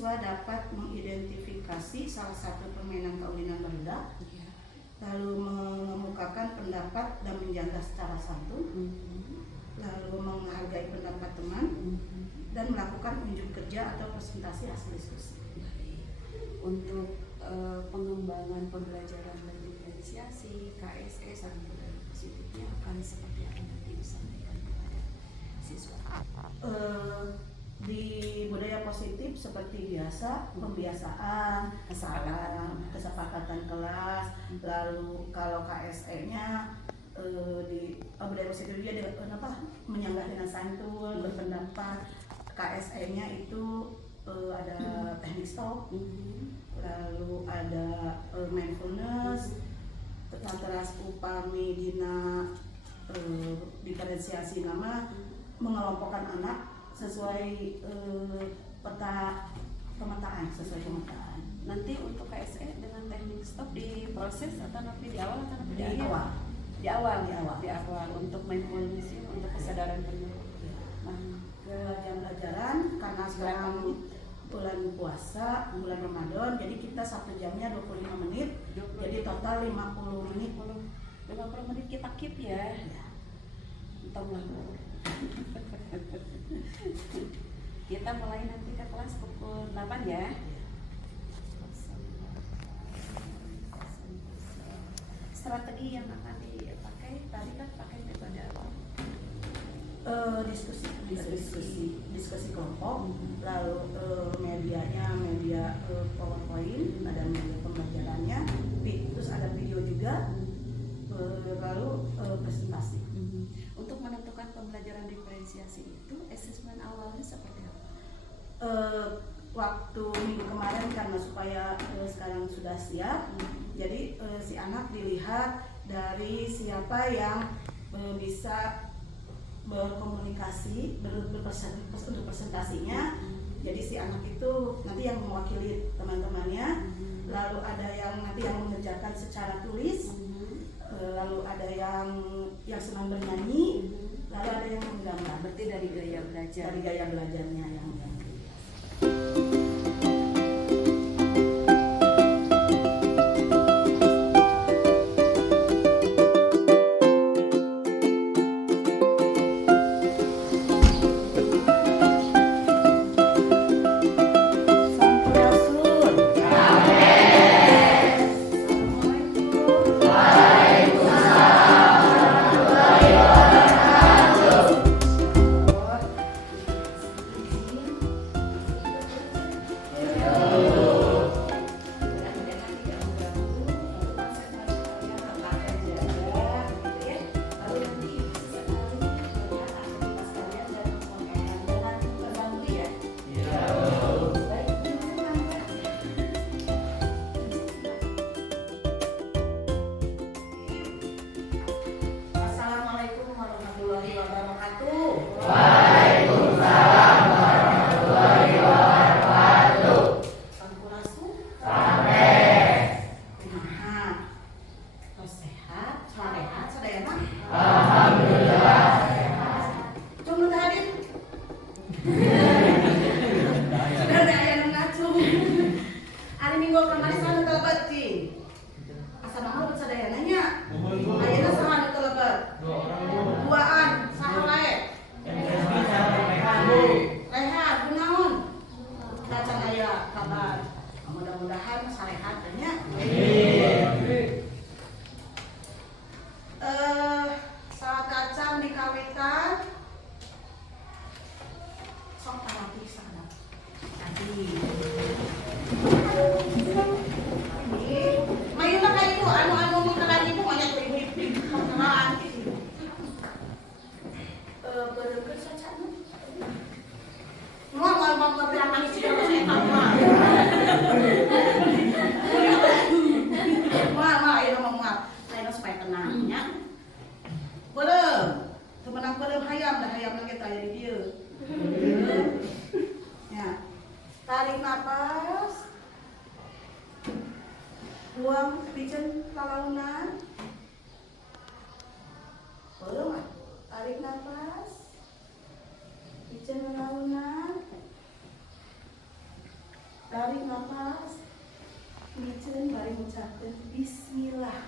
siswa dapat mengidentifikasi salah satu permainan kaulinan barudak, lalu mengemukakan pendapat dan menjaga secara santun, lalu menghargai pendapat teman, dan melakukan unjuk kerja atau presentasi hasil diskusi. Untuk pengembangan pembelajaran dan diferensiasi KSE saling budaya positifnya akan seperti apa nanti disampaikan kepada siswa? Di budaya positif seperti biasa, pembiasaan, kesepakatan kelas, lalu kalau KSE-nya di budaya positif dia menyanggah dengan santun, berpendapat. KSE-nya itu ada teknik stop, lalu ada mindfulness, terus upami dina diferensiasi nama mengelompokkan anak sesuai pemetaan. Nanti untuk KSE dengan teknik stop diproses atau nanti di awal atau nanti Di awal. Di awal untuk mindfulness untuk kesadaran penuh. Ke jam-jalan karena sekarang bulan puasa, bulan Ramadan, jadi kita 1 jamnya 25 menit, jadi total 50 menit. 50 menit kita keep ya. Entahlah. Kita mulai nanti ke kelas pukul 8 ya. Strategi yang akan dipakai tadi kan pakai metode apa? Diskusi kelompok, lalu medianya media PowerPoint, ada media pembelajarannya, terus ada video juga, lalu presentasi. Untuk menentukan pembelajaran diferensiasi itu asesmen awalnya seperti apa? Waktu minggu kemarin karena supaya sekarang sudah siap, jadi si anak dilihat dari siapa yang bisa berkomunikasi, berpresentasinya. Jadi si anak itu nanti yang mewakili teman-temannya, lalu ada yang nanti yang mengerjakan secara tulis, lalu ada yang senang bernyanyi, lalu ada yang menggambar. Berarti dari gaya belajar. Dari gaya belajarnya yang mudah-mudahan sarehatnya. Salah kacang di kawitan sok tarati sana. Tadi. Mayu na kayo anu mengkalani mo nya ibu-ibu pengalaman. Bereukeun saca. Mau berapa isi kalau saya tahu mah. Saya supaya tenangnya. Belum. Temenang belum hayam lagi tanya di dia. Ya. Tarik napas. Buang pijen kalaunan. Belum. Tarik napas. Pijen kalaunan. Tarik nafas. Bijen bari ngucapkeun bismillah.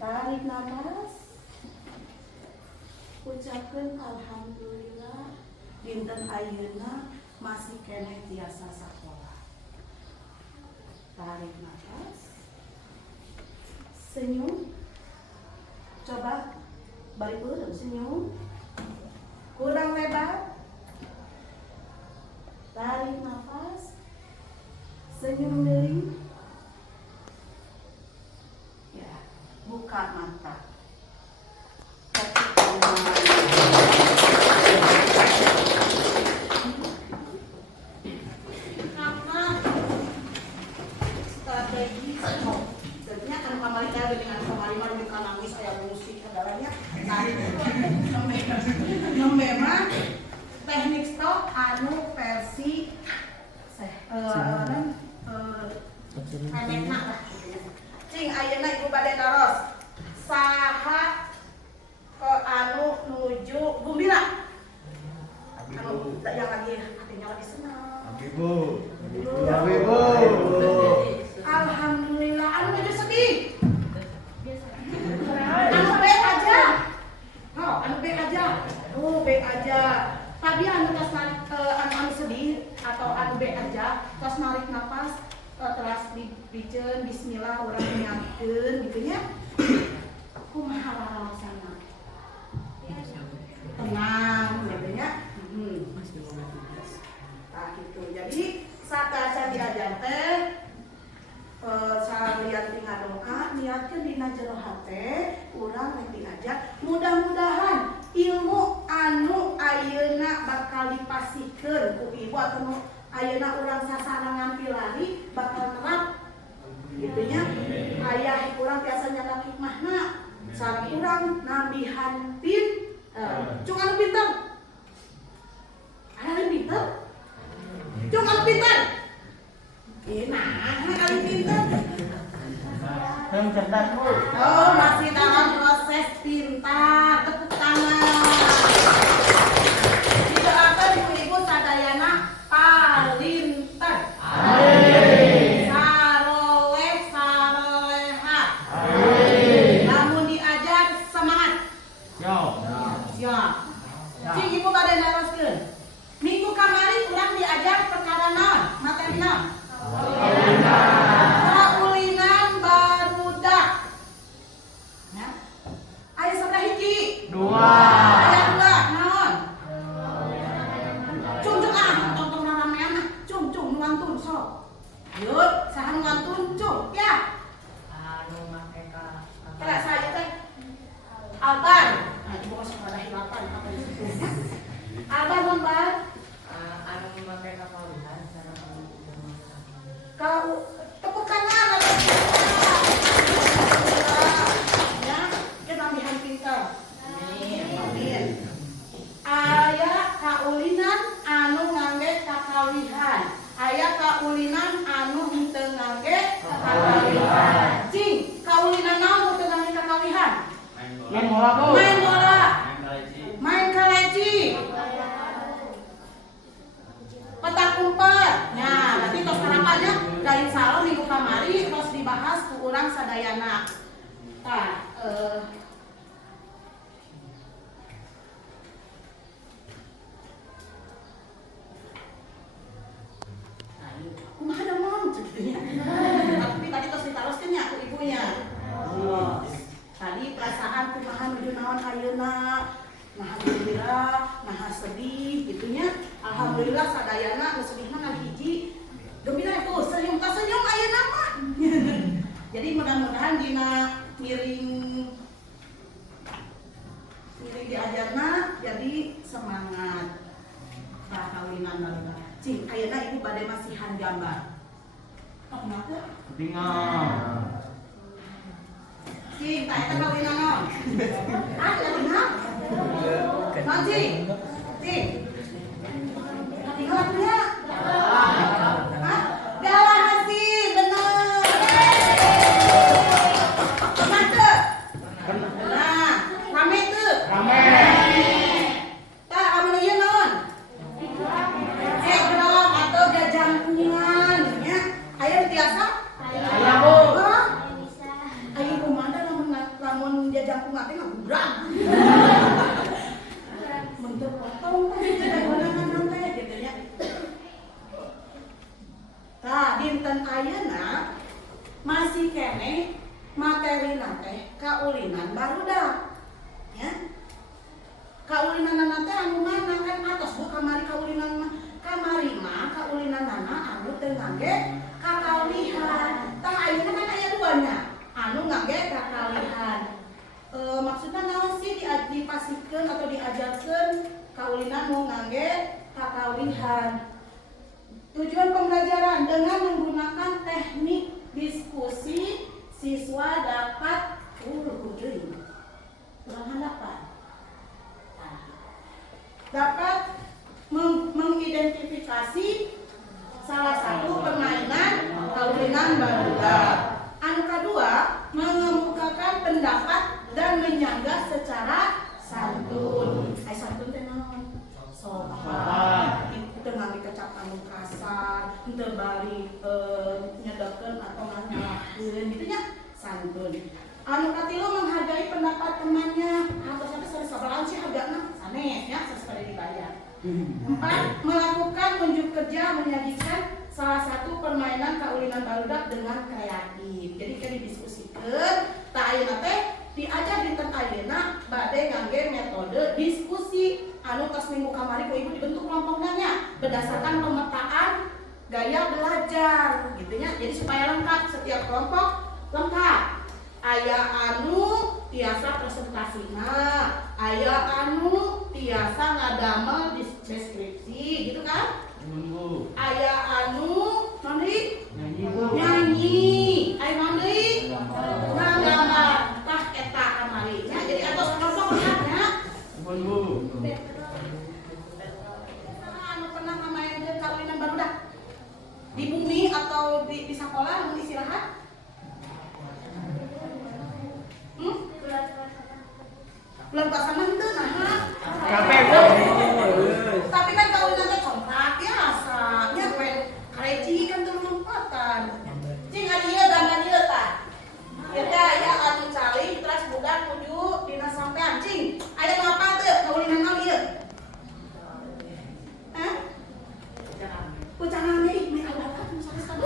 Tarik nafas. Ucapkeun alhamdulillah. Dinten ayeuna masih keneh tiasa sakola. Tarik nafas. Senyum. Coba bari beureum senyum. Kurang lebar. Tarik nafas. Senyum deui. Ya, buka mata. Strategi sebenarnya kan kamari teh dengan kamari mah di nangis aya musik saudaranya tarik nembe mah teknik stok anu versi enak lah cing ayeuna ibu bade daros saha ke anu nuju Gumbira anu yang lagi hatinya lagi senang Ibu. alhamdulillah anu nuju sedih anu B aja anu B aja B aja tapi anu tos narik anu sedih atau anu B aja tos narik napas teras dibijen bismillah urang niatkeun gitu nya kumaha rasana tenang gitu nya nah gitu jadi sataca diajar teh lihat tinggal doa niatkeun dina jero hate urang rek diajar mudah-mudahan ilmu anu ayeuna bakal dipasikeun ku ibu atau ayeuna urang sasarangan pilari bakal nerap gitunya ayah urang biasa nyadak hikmahna sareng urang nabihan pin cung anu pinter anu pinter cung anu pinter nah anu pinter Yang cerdas Bu. oh masih dalam proses pintar tepuk tangan didoakan ibu-ibu sadayana palinter amin saroleh saroleha amin namun diajar semangat siap cing ibu bade naroskeun minggu kamari urang diajar perkara naon materi naon kaulinan barudak ya aya sabaraha hiji 2 aya 2 naon cung tong ramean cung nuantun sok yut saha nuantun cung ya anu make ka kala saya teh Alban nah ibu masuk pada hilatan apa itu Alban lembar anu make kapaluhan cara kau tepuk tangan ya kita ambil pintar amin aya kaulinan anu ngangge kakawihan aya kaulinan anu henteu ngangge kakawihan cing kaulinan naon henteu ngangge kakawihan Main bola Bu. main bola main kaleci petak umpet nah berarti tos harapannya dari salon minggu kamari tos dibahas ku urang sadayana tah kumaha da mom ceritanya tapi tadi tos ditaroskeun nya ku ibunya tadi perasaan kumaha nuju naon ayeuna nah alhamdulillah nah sedih gitunya alhamdulillah sadayana geus sedihna ngan hiji gembira tuh senyum ayeuna mah jadi mudah-mudahan dina miring diajarna jadi semangat kawinan barudak cing ayeuna ibu bade masihan gambar kenapa Tinggal. cing tak eta kawinan naon kawinan naon cing ketinggalan punya galahasi bener nah rame tuh Rame. masih kene materi teh kaulinan barudak ya. Kaulinan teh anu mana kan atos bu kamari kaulinan mah kamari mah kaulinan anu teu ngangge kakalihan. Tah ayeuna kan aya duanya anu ngangge kakalihan. Maksudnya naon sih dipasikeun atau diajarkeun kaulinan nu ngangge kakalihan. Tujuan pembelajaran dengan menggunakan teknik diskusi, siswa dapat dapat mengidentifikasi salah satu permainan kaulinan barudak. Anu kedua, mengemukakan pendapat dan menyanggah secara santun. Santun teh naon? Sopan. Teu ngangge kecap anu kasar, teu bari nyedekeun atau nganyalakeun gitu nya, santun. Anu katilu menghargai pendapat temannya. Atau sampai sabaran sih hargana sanes nya sesuai dibayar. 4. Melakukan unjuk kerja menyajikan salah satu permainan kaulinan barudak dengan kreatif. Jadi kan didiskusikeun, tah ayeuna teh diajar dinten ayeuna bade ngangge metode diskusi. Anu tos minggu kamari ku ibu dibentuk kelompoknya nya berdasarkan pemetaan gaya belajar gitu nya. Jadi supaya lengkap setiap kelompok lengkap. Aya anu tiasa presentasinya, aya anu tiasa ngadamel deskripsi gitu kan? Aya anu nanti nyanyi, aya nanti ngadamel tah eta kamari nya. Jadi atos kelompok lihatnya. Anu pernah ngamain kaulinan barudak di bumi atau di sekolah mau istirahat? Bulan puasa mah henteu nah. Tapi kan kaulinan teh congkak biasa, nya kareci kan teu lompatan. Cing ari ieu gambar ieu tah. Ieu teh aya anu cali terus budak nuju dina sampean cing. Aya nu apa teu kaulinan naon ieu? Hah? Pucangannya ih me aya apa nu sanes kan.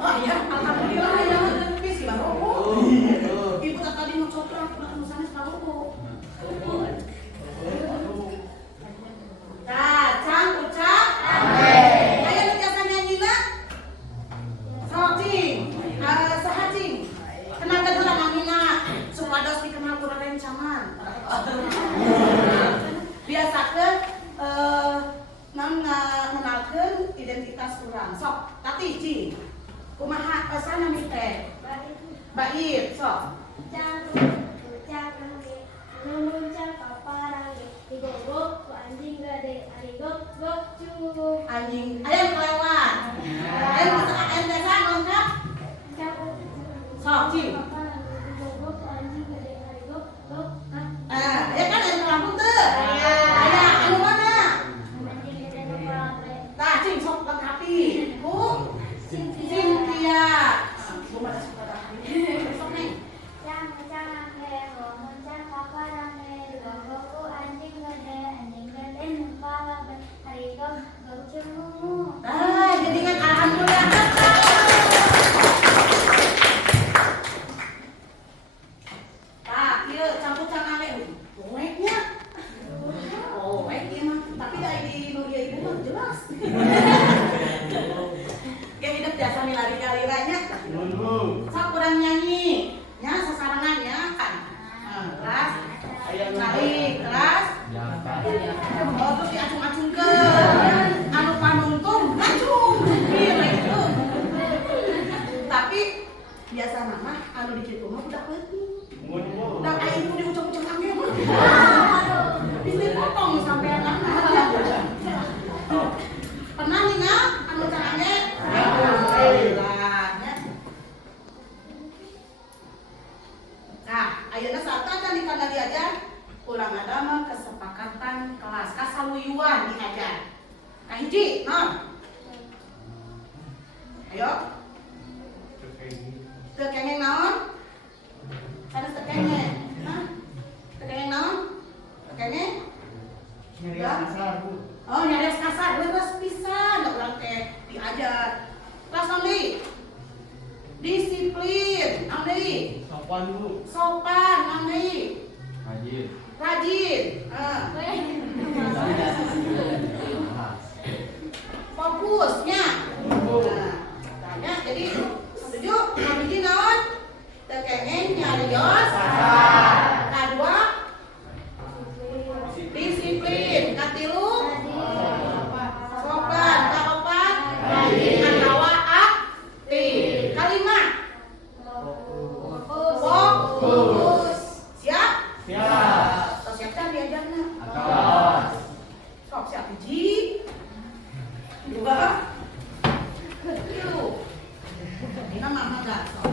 Oh iya, alhamdulillah ya, lebih sih baru. Ibu tadi mau coklat, mau sana separuh. Nah, cang ucap. Amin. Ayo nu biasa nyanyi nak. Socing, sahacing. Kenal keduran namina, supados dikenal kurang rencangan. Biasakeun ngenalkeun identitas urang. Sok, tati cing. Kumaha sana mi teh? Baik, sok. Anjing, ayo kelewat. Ayo bisa desa lengkap. Sok, cing. Ya kan ada Lampung tuh. Ada anu mana? Tah, cing sok lengkapi. Bu Cynthia. Bu mana suka dah. Sok nih. Jadi kan alhamdulillah. Pak, ieu campur cangane. Oeknya. Oek ieu mah, tapi da di nu ieu ibu mah jelas. Yang hidup biasa milari-liranya. Sok kurang nyanyi. Nya sasarangannya kan. Keras. Cari keras. Oh, terus diacung-acungkeun. Anu panuntung acung. Ieu gitu. Tapi biasa mah anu di kitu mah budak leutik. Da aya itu diucap-ucap angge mah. Bisa potong sampean anak. Pernah nih nggak anu caranya? Nah, ayeuna saata kan dikana diajar ulang adama kesepakatan kelas kasaluyuan diajar. Kahiji, non. Ayo. Teu kengeng naon? Sanes teu kengeng. Hah? Teu kengeng naon? Teu kengeng? kasar, Bu. Oh, nyaris kasar, leres pisan, orang teh diajar. Kelas nanti, disiplin, nanti, Sopan, Bu. sopan, nanti, Rajin. rajin, fokusnya. Nah, tanya, jadi setuju, kami naon, tekengeng nyarios, kedua, disiplin, katilu, sopan, kaopat, atawa aktif. Kalimat fokus. Siap? Siap. Tos siap kan diajarna? Akan. Sok siap hiji, dua, tilu. Dina mama gak sok.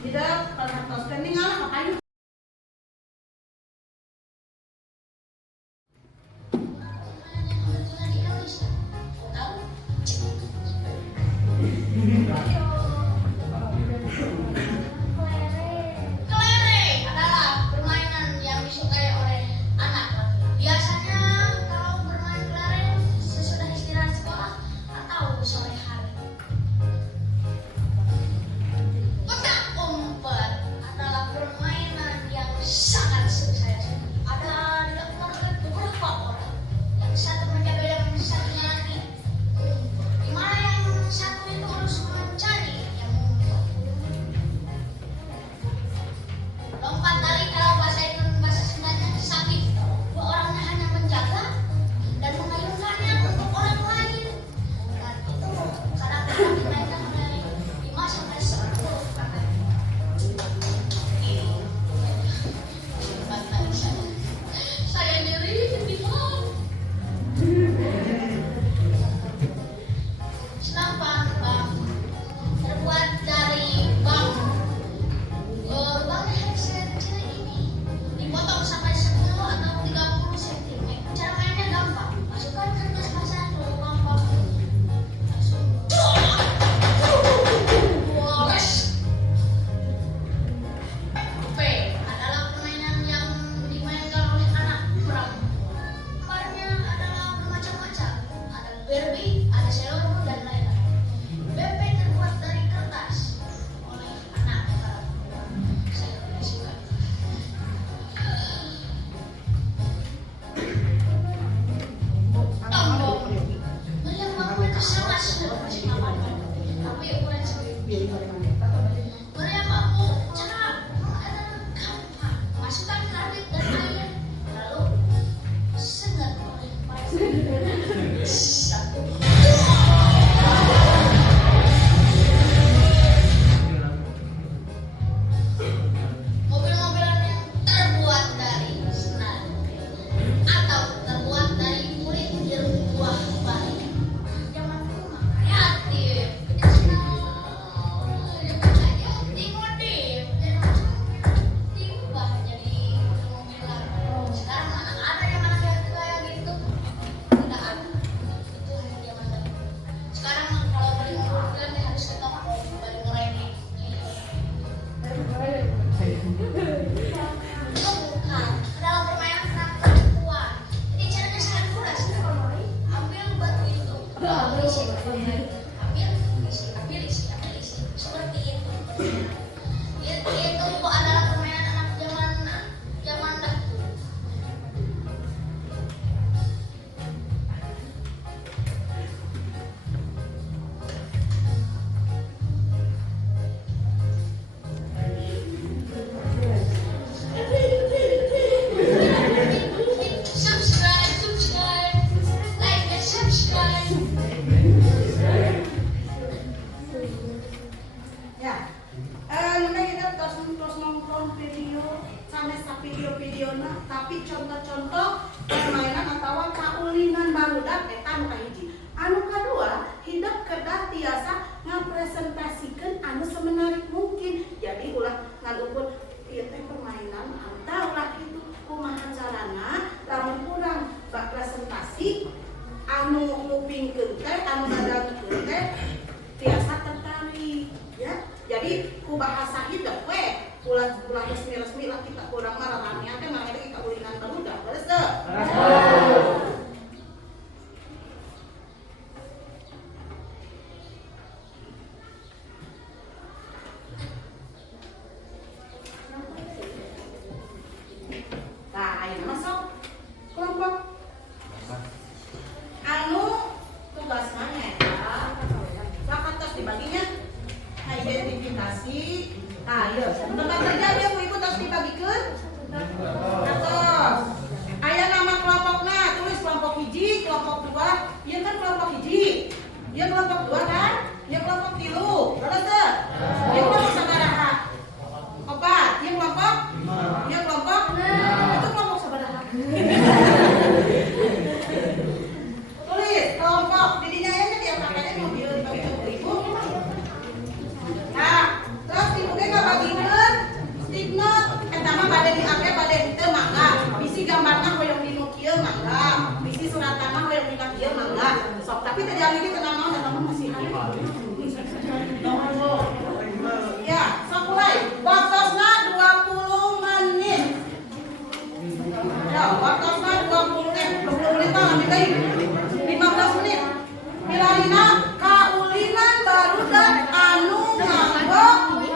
Tidak pernah tos kening lah makanya. Kelereng adalah permainan yang disukai oleh anak laki. Biasanya kalau bermain kelereng sesudah istirahat sekolah atau sore hari. Petak umpet adalah permainan yang sangat seru saya suka. Ada dilakukan oleh beberapa orang. Yang satu menjaga yang satunya lagi. Di mana yang satu itu harus mencari yang membuat. Lompat tali kalau bahasa Indonesia bahasa Sundanya sabit. Dua orangnya hanya menjaga dan mengayunkannya untuk orang lain. Dan itu kadang-kadang dimainkan oleh 5 sampai 10 kakak. Saya diri bilang senapan bambu terbuat dari bambu. Bambu headset kecil ini dipotong sampai 10 atau 30 cm. Cara mainnya gampang. Masukkan kertas basah ke lubang bambu. Langsung Wales. P adalah permainan yang dimainkan oleh anak perang. Gambarnya adalah bermacam-macam. Ada Barbie, ada Sailor Moon dan lain-lain. BP terbuat dari kertas oleh anak perang. Saya tidak suka. Tombol. Melihat bambu itu sangat sederhana, tapi ukuran segini. Meriam bambu cara adalah gampang. Masukkan karbit dan air, lalu sengat oleh panas. Satu. Mobil-mobilan yang terbuat dari senar atau terbuat dari kulit jeruk buah bali. Zaman dulu mah kreatif, diubah jadi mobilan. Sekarang mana ada yang mana kayak gitu? Tidak ada. Itu hanya zaman dulu. Sekarang kalau beli mobilan harus ke toko beli ngereni. Itu bukan adalah permainan anak perempuan. Jadi caranya sangat mudah sih. Ambil batu itu, isi. Seperti itu. Itu adalah permainan anak zaman dahulu. Subscribe, like and subscribe. Ya, nanti kita terus nonton video, sanes video-videona, tapi contoh-contoh permainan atau kaulinan barudak eta nu kahiji. Anu kadua, hidup kedah tiasa ngapresentasikan anu semenarik mungkin. Jadi ulah ngalumpun ieu teh permainan anta ulah kitu kumaha carana lamun urang bak presentasi anu ngupingkeun teh anu ngadangkeun teh tiasa tertarik ya. Jadi ku bahasa hidup we ulah resmi-resmi lah kita kurang mah Tapi tadi hari ini tenang mau datang masih ada. Ya, sampai waktunya 20 menit. Ya, waktunya 20 menit lah, ambil 15 menit. Milalina kaulinan baru dan anu ngambek kawinan.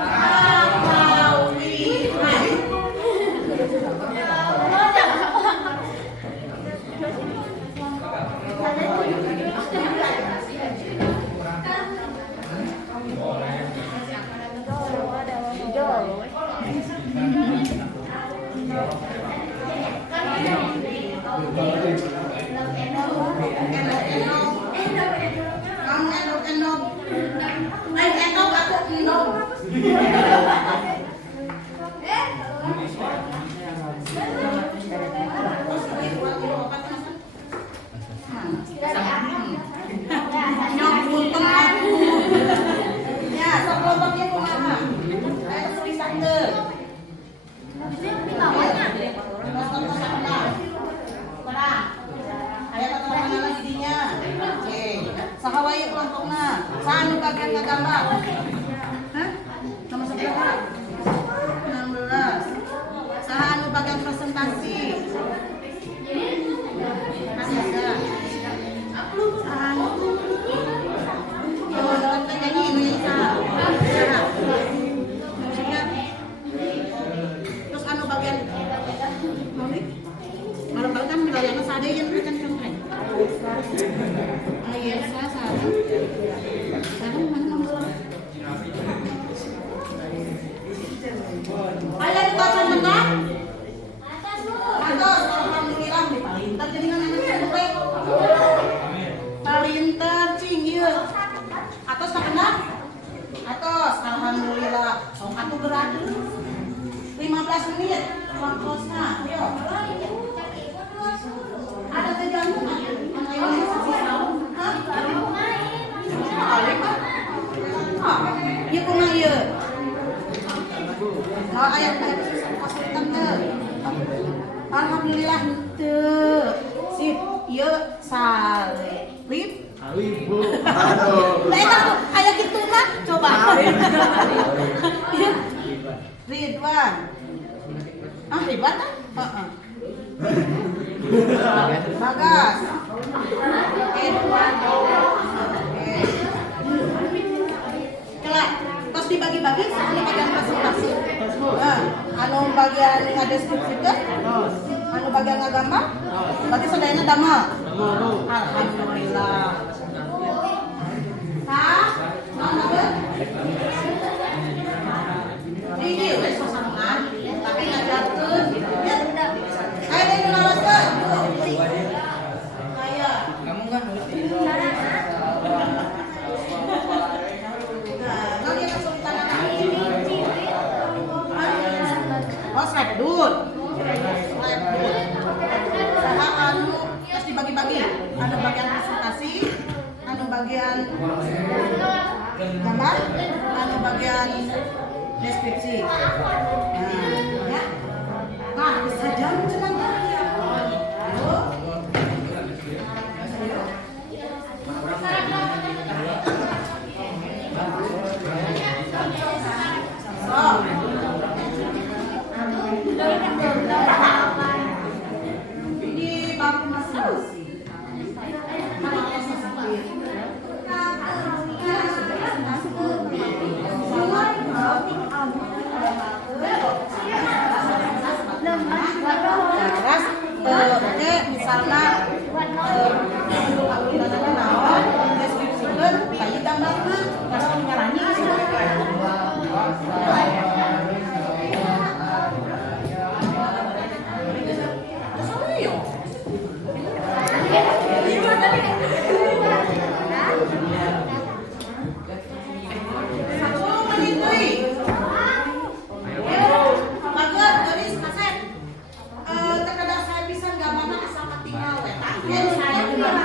Sahawai kelompoknya, sanu bagian ngagambar. Hah? Nomor 11. 16. Sanu bagian presentasi. Masih ada. Sanu. Oh, dalam tanya ini terus anu bagian kalau bagian wilayahnya sadar yang berikan contoh. Iya, saya salah. Sekarang mana nomor? Ayo dibaca menang. Atas, alhamdulillah dipalintar jadi ngan anak sampai. Palintar cingil. Atas tak benar? Atas, alhamdulillah. Song atuh gerak. 15 menit waktunya. Ayo. Ada terjamu kan? Iya kumaya. Nah, ayat kesulitan tuh. Alhamdulillah tuh. Sip, iya salib. Ibu. Aduh. Ayat gitu mah coba. Ridwan. Ah, Ridwan kan? Heeh. Bagas. Edwan. Kelak, terus dibagi-bagi anu bagian presentasi. Anu bagian ngadeskripsi teh. Anu bagian ngagambar. Berarti sadayana damel. Alhamdulillah. Hah? Naon ini wes sosangan, tapi ngajarkeun gitu. Ya. Ayo deh nulawaskeun. Aya. Kamu kan oh, slide saha anu terus dibagi-bagi. Ada bagian presentasi, anu bagian gambar, anu bagian deskripsi. Nah, ya. Nah, bisa jam cenah. Ayo. Ini bangku masing-masing. Oke, misalnya deskripsikan kayak gambarnya, kalau nyarani saya bisa nggak mana asal ketinggal, saya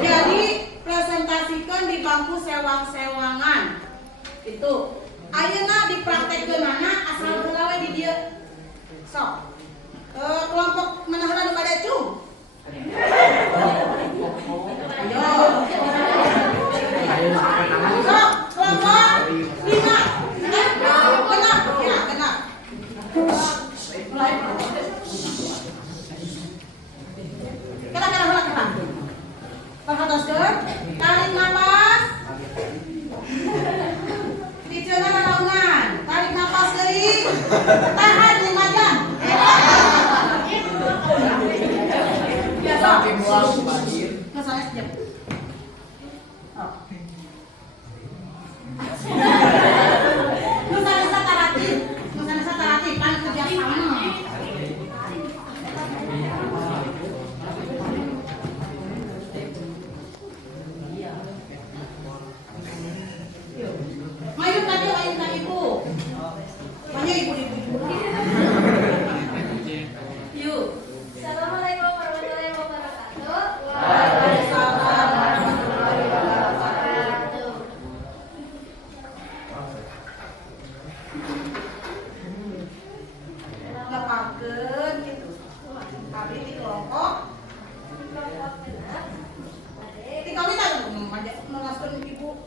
Jadi presentasikan di bangku sewang-sewangan. Itu. Ayeuna dipraktekkeun asal gawe di dieu. Sok. Kelompok mana heula nu bade cung? Ayo. Sok, kelompok 5. Genap. Ya, genap. Mulai. Kena. Perhatikan, tarik napas. Diceuna naungan, tarik napas deui. Tahan 5 jam. Biasa. Ngesanes jam. Oh. Ngesanes tarati, pan kerja sama. Mayun ka ibu. Banyak ibu-ibu. Yuk. Assalamualaikum warahmatullahi wabarakatuh. Waalaikumsalam warahmatullahi wabarakatuh. Lepakeun gitu. Abdi di kelompok. Tinggal kita ngajak melaskeun ibu.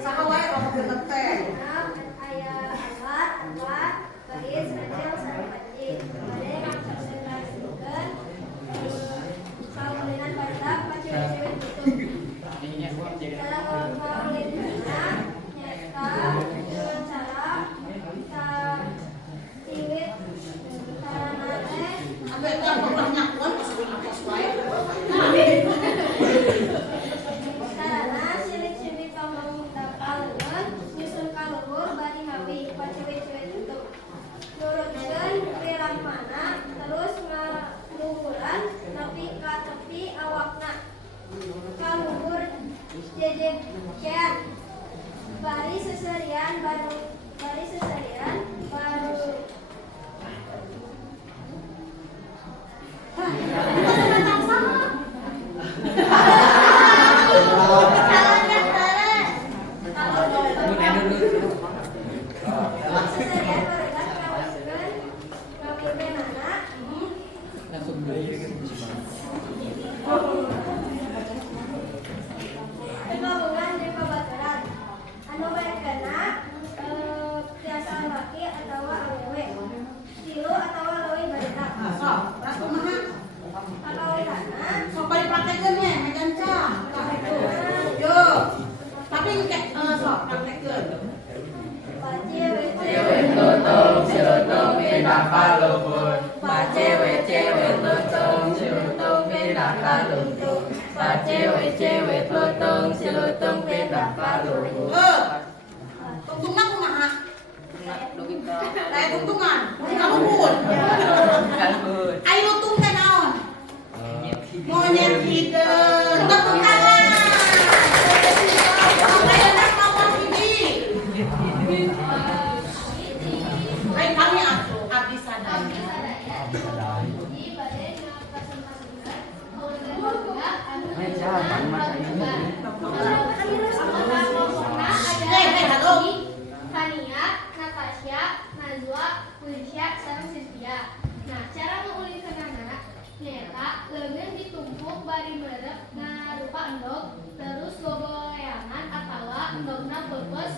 Saha wae rokok geuneuh teh. Ayah awat, garis, kecil, sarung panci. Bade presentasikan kaulinan barudak cewek-cewek itu. Salah kaulinan nyata dengan cara tiwit karanate. Ambek teh banyak pun pas wae. Sarana cilik-cilik tombong dapaleun nyusun kaluhur bari hawi cewek-cewek itu. Nurutkeun rirahmana terus ngaluhuran nepi ka tepi awakna. Kaluhur jejejer bari seserian baru Pegabungan dari babaturan anu baekna tiasa laki atawa awewe tilu atawa leuwih barudak. Sok, ras kumaha? Kakawinana Sok bari praktekeun we, mejanca. Yo. Tapi sok praktekeun. Cewek tutong, silutong pindah kaluhur. Cewek tutong, silutong pindah kaluhur. Cewek tutong, silutong pindah kaluhur. Tungtungna kumaha? Kayak tungtungan. Kamu pun. Kaluhur. Ai lutung teh naon? Monyet hideung. Tepuk tangan. Ayeuna ngomong hiji. Lain kami atuh abdi sadaya. Tania, Natasha, Najwa, Pulisya, sareng Cynthia. Nah, cara mengulirkeunana nyaeta leungeun ditumpuk bari meureup ngarupa endog, terus gogoyangan atawa endogna peupeus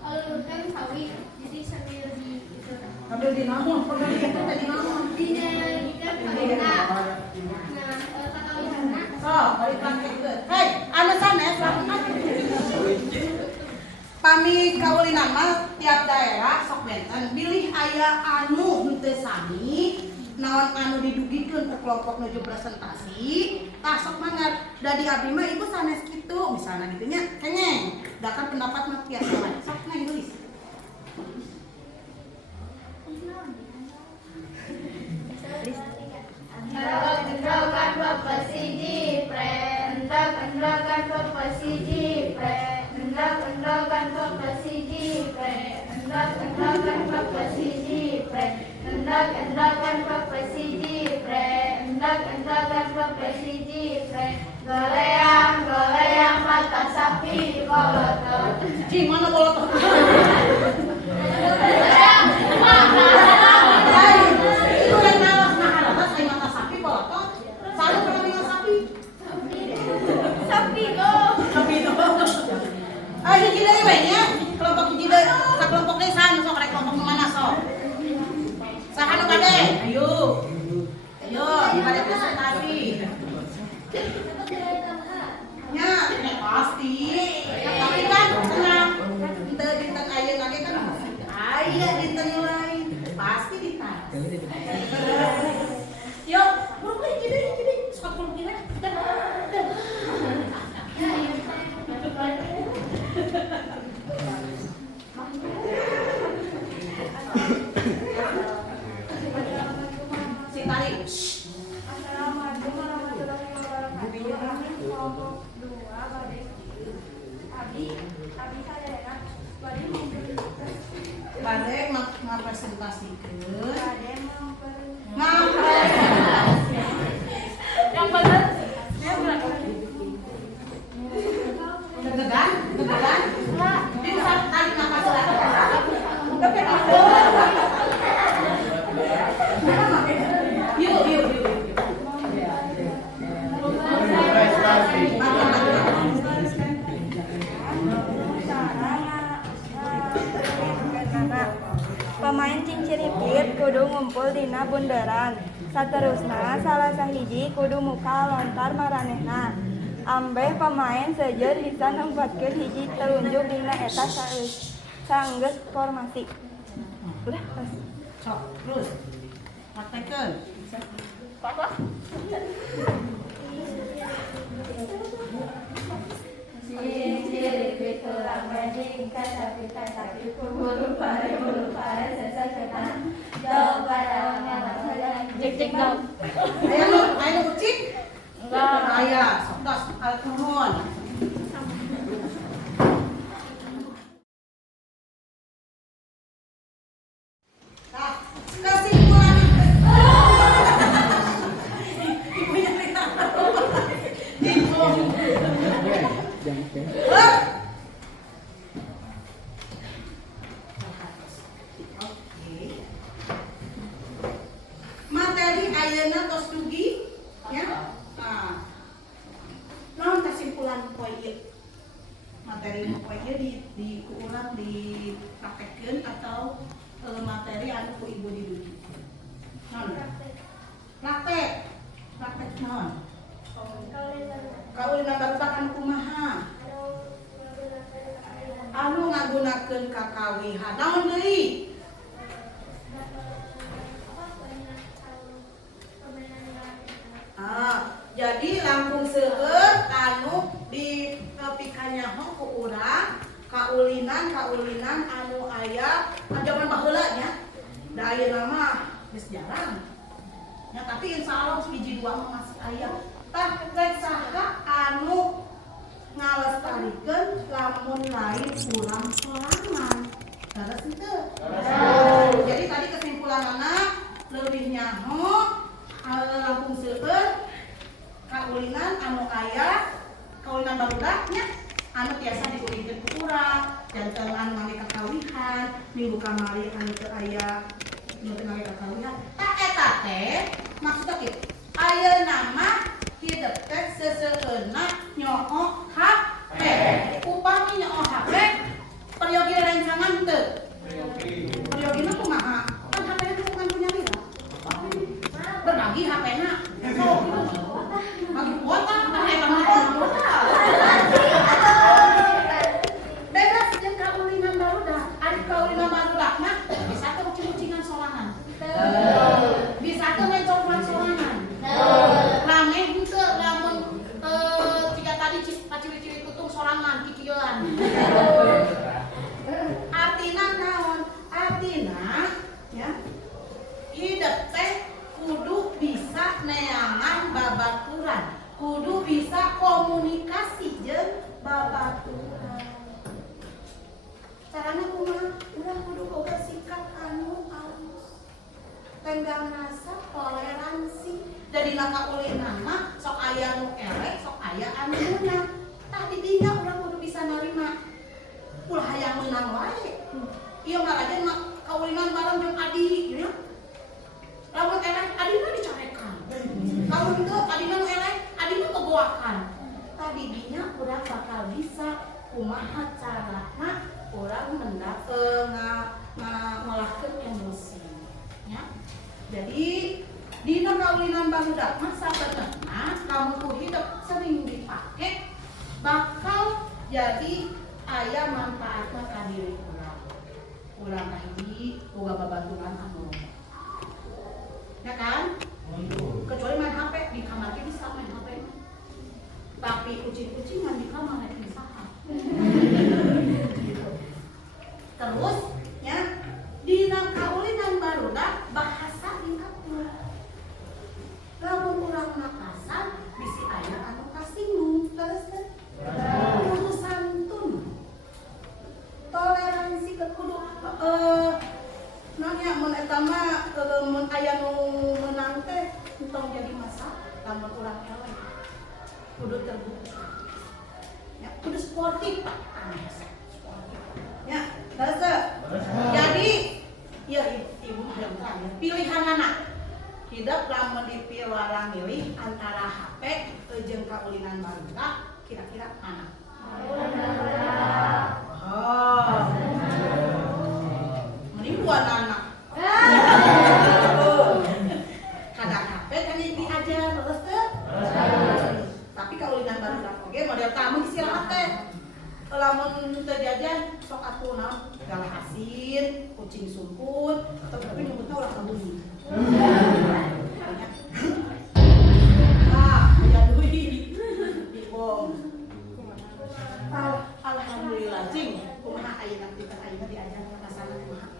alurkeun sawi. Jadi sambil di itu Sambil dinamun, sambil tadi namun. dinyanyikan kawina. Nah, kakawihanna So, balik lagi ke. Hei, anu sanes lamun pami kaulinan mah tiap daerah sok benten bilih aya anu henteu sami naon anu didugikeun ke kelompok nuju presentasi tah sok mangga da di abdi mah ibu sanes kitu misalna kitu nya kengeng da kan pendapat mah tiasa wae sok neng tulis Endog-endogan pepesiji pre, endog-endogan pepesiji pre, endog-endogan pepesiji pre, endog-endogan pepesiji pre, endog-endogan pepesiji pre, endog-endogan pepesiji pre, goleang-goleang mata sapi bolotot. cing mana bolotot itu yang nawas naharabat ay mata sapi bolotot selalu pernah dengar sapi Sapi go. sapi itu ah hiji deui we nya kelompok hiji deui sakelompok deui san sok rek kelompok nu mana sok saha nu kade ayo ayo dibade presentasi nya pasti tapi kan tenang teu dinten ayeuna lagi kan aya dinten lain pasti ditas yuk buruk hiji deui sok kelompok deui si tali Assalamualaikum warahmatullahi wabarakatuh. Kelompok 2 Bade Abi sadayana Bade bade ngapresentasikeun Bade yang bener deg-degan bisa tadi napas yuk Pemain cinciripit kudu ngumpul dina bunderan. Saterusna salah sahiji kudu muka lontar maranehna. Ambeh pemain sejer bisa nempatkeun hiji telunjuk dina eta saenggeus formasi. Udah, pas. sok terus praktekeun Cinciripit tulang bening kasapi bulu pare sesajenan dog pada jek dog. ayo nu cik enggak aya sok tos alat nuhun Nah, kesimpulan ibunya ibu materi ayeuna tos dugi ya. Nah, naon kesimpulan poe ieu? Materi poe ieu di ulang dipraktekkeun atau materi anu ku ibu didugi. Naon? Praktek naon? Kaulinan barudak anu kumaha? Anu ngagunakeun kakawihan. Naon deui? Jadi langkung seueur anu dipikannya ku urang kaulinan anu aya zaman baheula nya. Da ayeuna mah geus jarang. Ya tapi nanti insya Allah hiji dua mah masih aya. Tah rek saha anu ngalestarikeun lamun lain ulang sorangan. Terus henteu. Jadi tadi kesimpulan anak leuwih nyaho langkung seueur kaulinan anu aya kaulinan barudaknya anu biasa diulingkeun ku urang janten anu mangge kakawihan minggu kamari anu teu aya nu teu mangge kakawihan eta teh maksudna kieu ayeuna mah hidup teh seseueuna nyoo HP upami nyoo HP peryogi rencangan teu periogina kumaha kan HP nya bukan punya lila berbagi HP-na bagi kuota kan eta mah bebas jeung kaulinan barudak ari kaulinan barudak mah bisa teh kucing-kucingan sorangan bisa teh main coklat sorangan rame henteu lamun jika tadi ciri-ciri kutung sorangan kikieuan artina naon artina ya hidup teh kudu bisa neangan babaturan kudu bisa komunikasi jeung babaturan carana kumaha urang kudu boga sikap anu alus tenggang rasa toleransi jadi kaulinan mah sok aya nu elek sok aya anu meunang tah di dinya urang kudu bisa narima ulah hayang meunang wae ieu ngarajeun mah kaulinan bareng jeung adi ya lamun elek adi mah dicarekan kalau henteu adi mah elek adi mah kegoakan tadi dinya urang bakal bisa kumaha carana urang ngelahkeun emosi ya jadi dina kaulinan barudak mah sabenerna lamun ku hidup sering dipake bakal jadi aya manfaatna ka diri urang urang kahiji boga babaturan anu ya kan? Kecuali main HP di kamar kita bisa main HP. Tapi kucing-kucingan di kamar itu bisa. Terus ya dina kaulinan barudak bahasa diatur. Lamun urang kasar bisi aya anu kasinggung terus kan? Kudu santun. Toleransi kudu nanya mun eta mah mun aya nu meunang teh entong jadi masalah lamun urang elek kudu terbuka ya kudu sportif ya terus jadi ya ibu yang tanya pilihan anak hidup lamun dipilarang milih antara HP jeung kaulinan barudak kira-kira mana ribuan anak kadang HP kan diajar terus tuh tapi kaulinan barudak oge model tamu istirahat teh lamun teu jajan sok atuh naon galah asin kucing sumput tapi nyebutna ulah kabunyi aya duit dibom alhamdulillah cing kumaha ayeuna kita ayeuna diajar kasana kumaha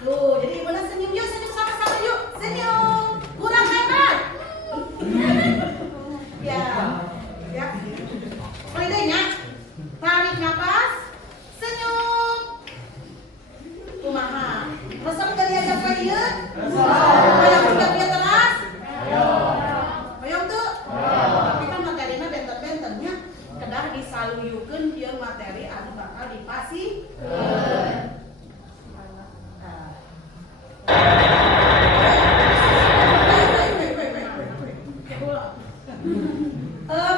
tuh, jadi benar senyum yuk, senyum sama-sama yuk, senyum, kurang hebat. Ya, ya. Pelidainya, tarik nafas, senyum. Kumaha, resep dari aja kaya, bayang sudah dia teras. Bayang tuh, tapi kan materinya benten-bentennya, kedah disaluyukeun dia materi anu bakal dipasi.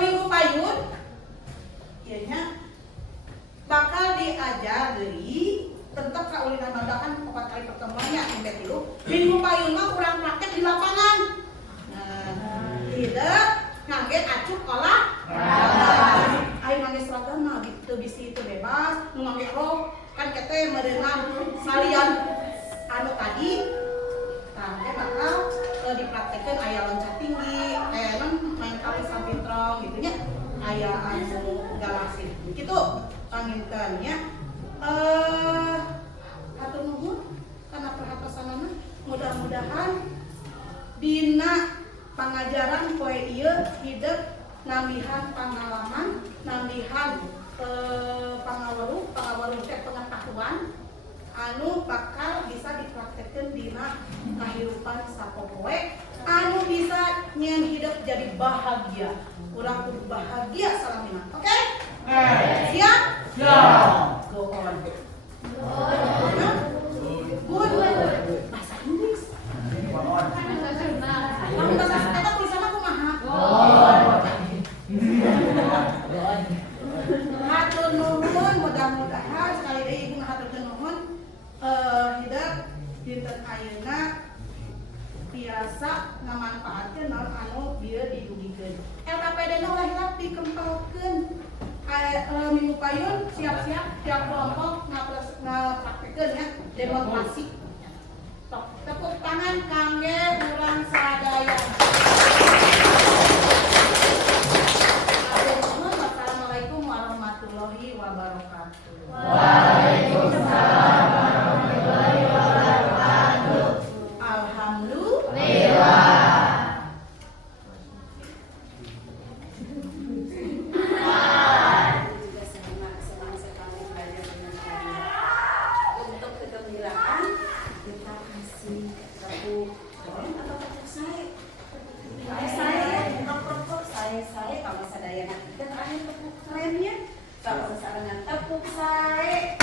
Minggu payun ianya bakal diajar deui tentang kaulinan barudak kan 4 kali pertemuannya sampai 3 minggu payun mah urang praktek di lapangan hidup ngangge acuh olah ayo ngangge seragam mah gitu bisi itu bebas nu ngangge rok kan kete merenang salian anu tadi tangge bakal dipraktekkeun aya loncat tinggi main tali sampintrong gitu nya aya anu galaksi kitu panginten nya anu bakal bisa dipraktekkan dina kehidupan sapopoe anu bisa nyen hidup jadi bahagia. Urang kudu bahagia salamina. Oke? Siap? Siap. Go on. Good. Bahasa Inggris. Kamu eta tulisanna kumaha? Hatur nuhun, mudah-mudahan sekali deui ibu ngahaturkeun nuhun hidup dinten ayeuna biasa ngamanfaatkeun naon anu bieu didugikeun. Eta PD-na ulah hilap dikempelkeun. Minggu payun siap-siap tiap kelompok ngapraktekeun ya demonstrasi. Tok, tepuk tangan kangge urang sadaya. Assalamualaikum warahmatullahi wabarakatuh. Waalaikumsalam warahmatullahi wabarakatuh. Alhamdulillah. Juga senang sekali belajar dengan kalian. Untuk kegembiraan kita kasih tepuk tangan atau tepuk saya. Saya kalau sadayana kita terakhir tepuk kerennya. Kalau sekarang tepuk saya.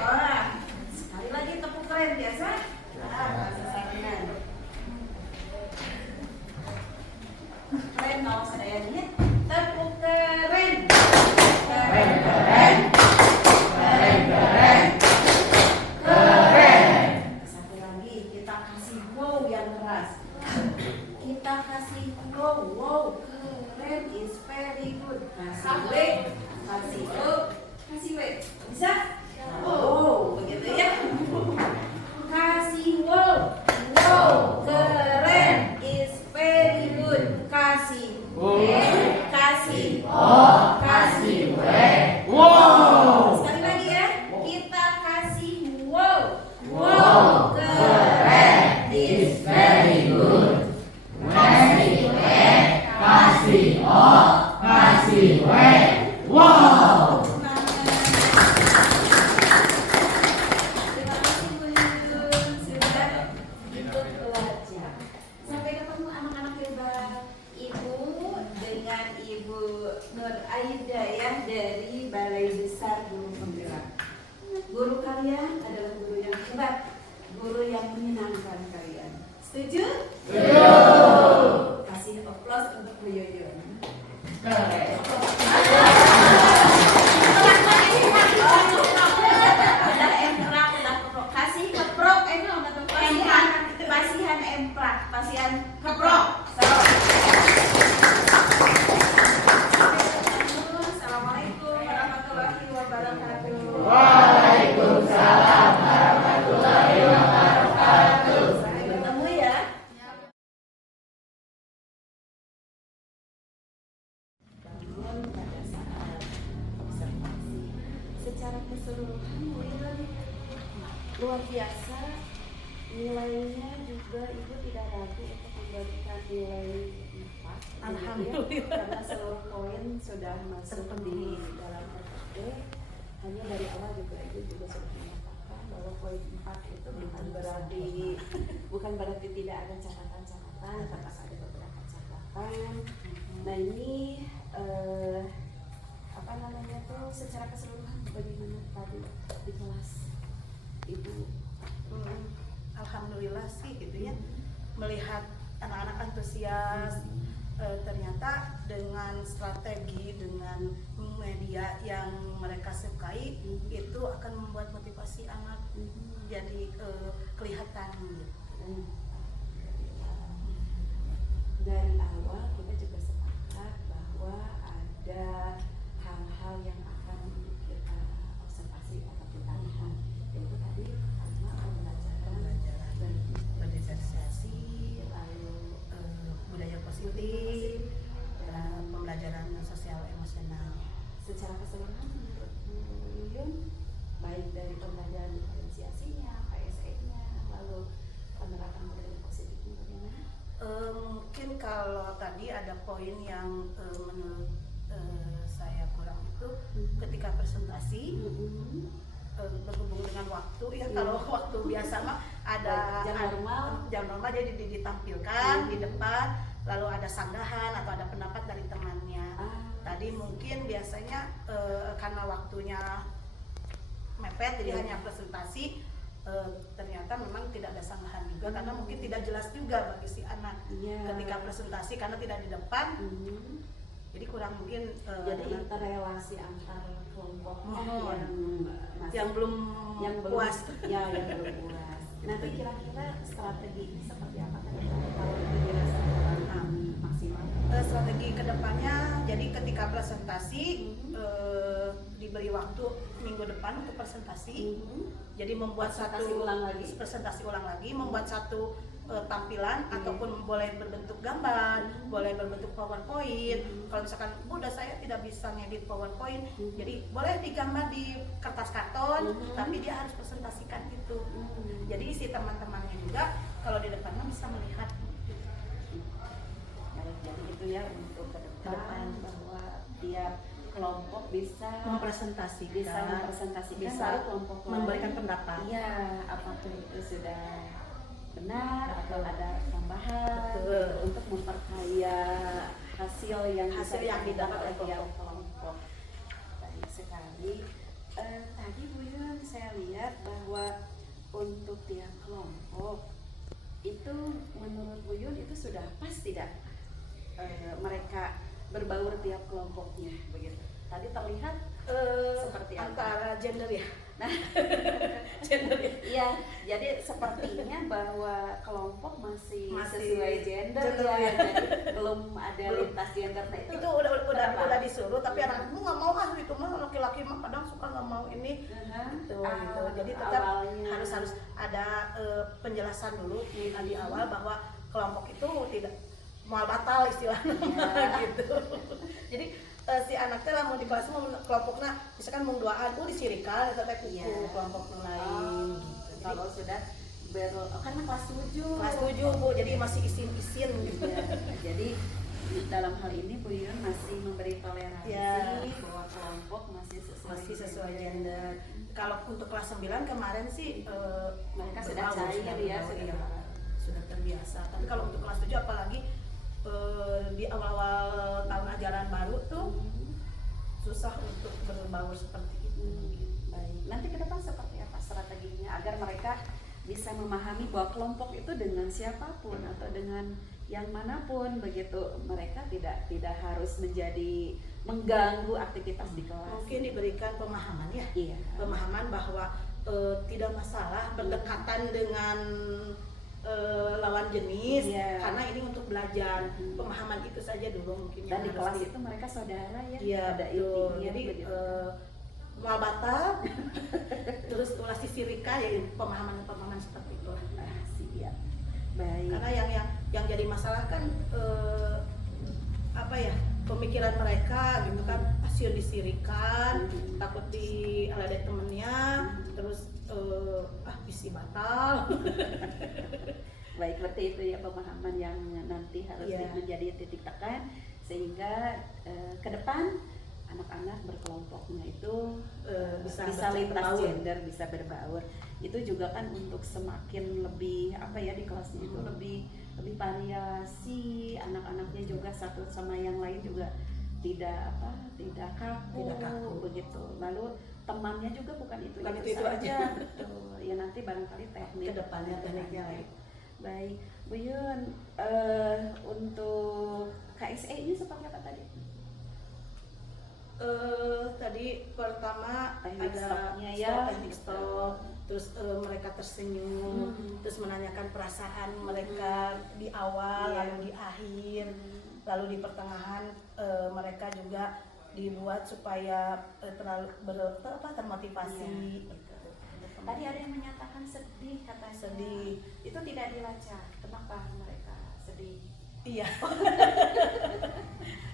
Wah, sekali lagi tepuk keren biasa. Bahasa sarangan. Keren kalau sadayana. Tepuk keren. Satu lagi kita kasih wow yang keras. Kita kasih wow keren is very good. Kasih W. Bisa? Oh, begitu ya. Kasih wow keren is very good. Kasih kasih sekali lagi ya. Kita kasih wow keren is very good. Terima kasih Bu Yun sudah ikut belajar. Sampai ketemu anak-anak hebat. Ibu dengan Ibu Nur Aida ya dari Balai Besar Guru Penggerak. Guru kalian adalah guru yang hebat, guru yang menyenangkan kalian. Setuju? Kasih aplaus untuk Bu Yun. Udah emprak, udah keprok. Kasih keprok, pasihan emprak, pasihan keprok. Assalamualaikum warahmatullahi wabarakatuh. Waalaikumsalam warahmatullahi wabarakatuh. Sampai ketemu ya. Bangun pada saat observasi. Secara keseluruhan luar biasa. Nilainya juga Ibu tidak ragu untuk memberikan nilai 4. Alhamdulillah. Karena seluruh poin sudah masuk di dalam RPP. Hanya dari awal juga Ibu juga sudah mengatakan bahwa poin 4 itu bukan berarti tidak ada catatan-catatan, tetap ada beberapa catatan. Nah ini apa namanya tuh secara keseluruhan bagaimana tadi di kelas Ibu? Alhamdulillah sih gitu ya, melihat anak-anak antusias, ternyata dengan strategi, dengan media yang mereka sukai itu akan membuat motivasi anak jadi kelihatan gitu. Dari awal kita juga sepakat bahwa ada hal-hal yang akan kita observasi atau kita lihat, yaitu tadi pertama pembelajaran Berdifferensiasi, lalu budaya positif, pembelajaran sosial emosional. secara keseluruhan menurut Bu Yun, baik dari pembelajaran diferensiasinya, KSE-nya, lalu penerapan budaya positifnya bagaimana? Mungkin kalau tadi ada poin yang menurut saya presentasi berhubung dengan waktu ya. Kalau waktu biasa mah ada jam normal jadi ditampilkan di depan, lalu ada sanggahan atau ada pendapat dari temannya. Tadi mungkin biasanya karena waktunya mepet jadi hanya presentasi, ternyata memang tidak ada sanggahan juga karena mungkin tidak jelas juga bagi si anak ketika presentasi karena tidak di depan. Jadi kurang mungkin jadi interrelasi antar kelompok yang belum puas. Yang belum puas. Nanti kira-kira strategi seperti apa kalau itu dirasakan maksimal? Strategi kedepannya, jadi ketika presentasi diberi waktu minggu depan untuk presentasi. Jadi membuat presentasi ulang lagi, membuat satu tampilan ataupun boleh berbentuk gambar, boleh berbentuk PowerPoint. Kalau misalkan udah saya tidak bisa ngedit PowerPoint, jadi boleh digambar di kertas karton, tapi dia harus presentasikan itu. Jadi si teman-temannya juga kalau di depannya bisa melihat. Jadi itu ya untuk ke depan bahwa tiap kelompok bisa mempresentasikan bisa kelompok memberikan lain. pendapat. Iya, apapun itu sudah benar atau ada tambahan untuk memperkaya hasil yang didapat oleh tiap kelompok. Baik sekali. Tadi Bu Yun saya lihat bahwa untuk tiap kelompok itu menurut Bu Yun itu sudah pas tidak mereka berbaur tiap kelompoknya begitu. Tadi terlihat seperti antara gender ya. Nah, iya, jadi sepertinya bahwa kelompok masih sesuai gender ya. Jadi belum ada lintas gender. Nah, itu udah disuruh, tapi anak-anakmu nggak mau itu mah laki-laki mah kadang suka nggak mau ini. Gitu. Jadi tetap harus ada penjelasan dulu di awal bahwa kelompok itu tidak mau batal istilahnya gitu. Jadi si anaknya lah mau di kelas mau kelompoknya misalkan mau duaan disirikan atau kuku kelompok lain gitu. Kalau sudah karena kelas 7 Bu, jadi masih isin-isin gitu. Jadi dalam hal ini Bu Yun masih memberi toleransi bahwa kelompok masih sesuai gender. Kalau untuk kelas 9 kemarin sih mereka sudah cair ya, sudah terbiasa. Tapi kalau untuk kelas 7 apalagi di awal-awal tahun ajaran baru tuh susah untuk berbaur seperti itu. Baik. Nanti ke depan seperti apa strateginya agar mereka bisa memahami bahwa kelompok itu dengan siapapun atau dengan yang manapun begitu, mereka tidak harus menjadi mengganggu aktivitas di kelas. Mungkin diberikan pemahaman ya. Iya. Pemahaman bahwa tidak masalah berdekatan dengan lawan jenis karena ini untuk belajar. Pemahaman itu saja dulu mungkin. Dan di kelas itu mereka saudara ya. Iya, ada betul. intinya. Jadi mual batal terus ulah sisirika ya pemahaman seperti itu. Siap. Baik. Karena yang jadi masalah kan pemikiran mereka gitu kan, pasien disirikan, takut ada temennya, terus visi batal. Baik, berarti itu ya pemahaman yang nanti harus menjadi titik tekan sehingga ke depan anak-anak berkelompoknya itu bisa lintas gender, bisa berbaur. Itu juga kan untuk semakin lebih di kelasnya itu lebih variasi, anak-anaknya juga satu sama yang lain juga tidak kaku begitu. Lalu temannya juga bukan itu aja. Betul. Ya nanti barangkali teknik kedepannya tekniknya lain. Baik, Bu Yun, untuk KSE ini seperti apa tadi? Tadi pertama teknik ada teknik stop, terus mereka tersenyum, terus menanyakan perasaan mereka di awal, lalu di akhir, lalu di pertengahan mereka juga dibuat supaya termotivasi. Tadi ada yang menyatakan sedih katanya. Sedih. Itu tidak dilacak. Kenapa mereka sedih? Iya.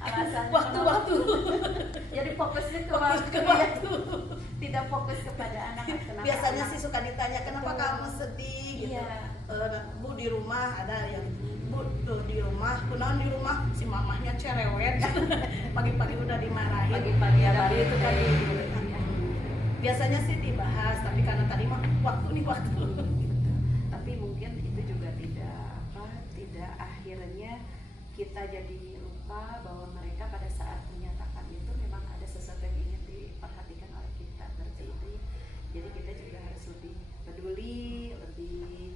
Alasan waktu. Jadi fokusnya ke waktu. Tidak fokus kepada anak. Biasanya sih suka ditanya kenapa kamu sedih gitu. Bu di rumah ada yang di rumah, kunaon di rumah si mamahnya cerewet. Pagi-pagi udah dimarahin. Pagi-pagi ada itu tadi. biasanya sih dibahas, tapi karena tadi mah waktu. Tapi mungkin itu juga tidak akhirnya kita jadi lupa bahwa mereka pada saat menyatakan itu memang ada sesuatu yang ingin diperhatikan oleh kita, berarti itu. Jadi kita juga harus lebih peduli, lebih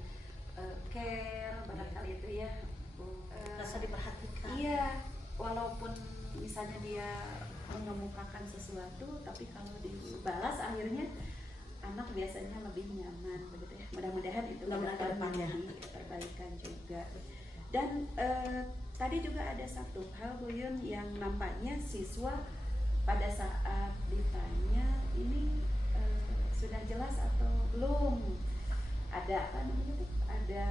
care barangkali itu ya. Rasa diperhatikan. Iya, walaupun misalnya dia mengemukakan sesuatu, tapi kalau dibalas akhirnya anak biasanya lebih nyaman begitu ya. Mudah-mudahan itu Mudah-mudahan menjadi perbaikan juga. Dan tadi juga ada satu hal Bu Yun yang nampaknya siswa pada saat ditanya ini sudah jelas atau belum, ada apa namanya tuh? Ada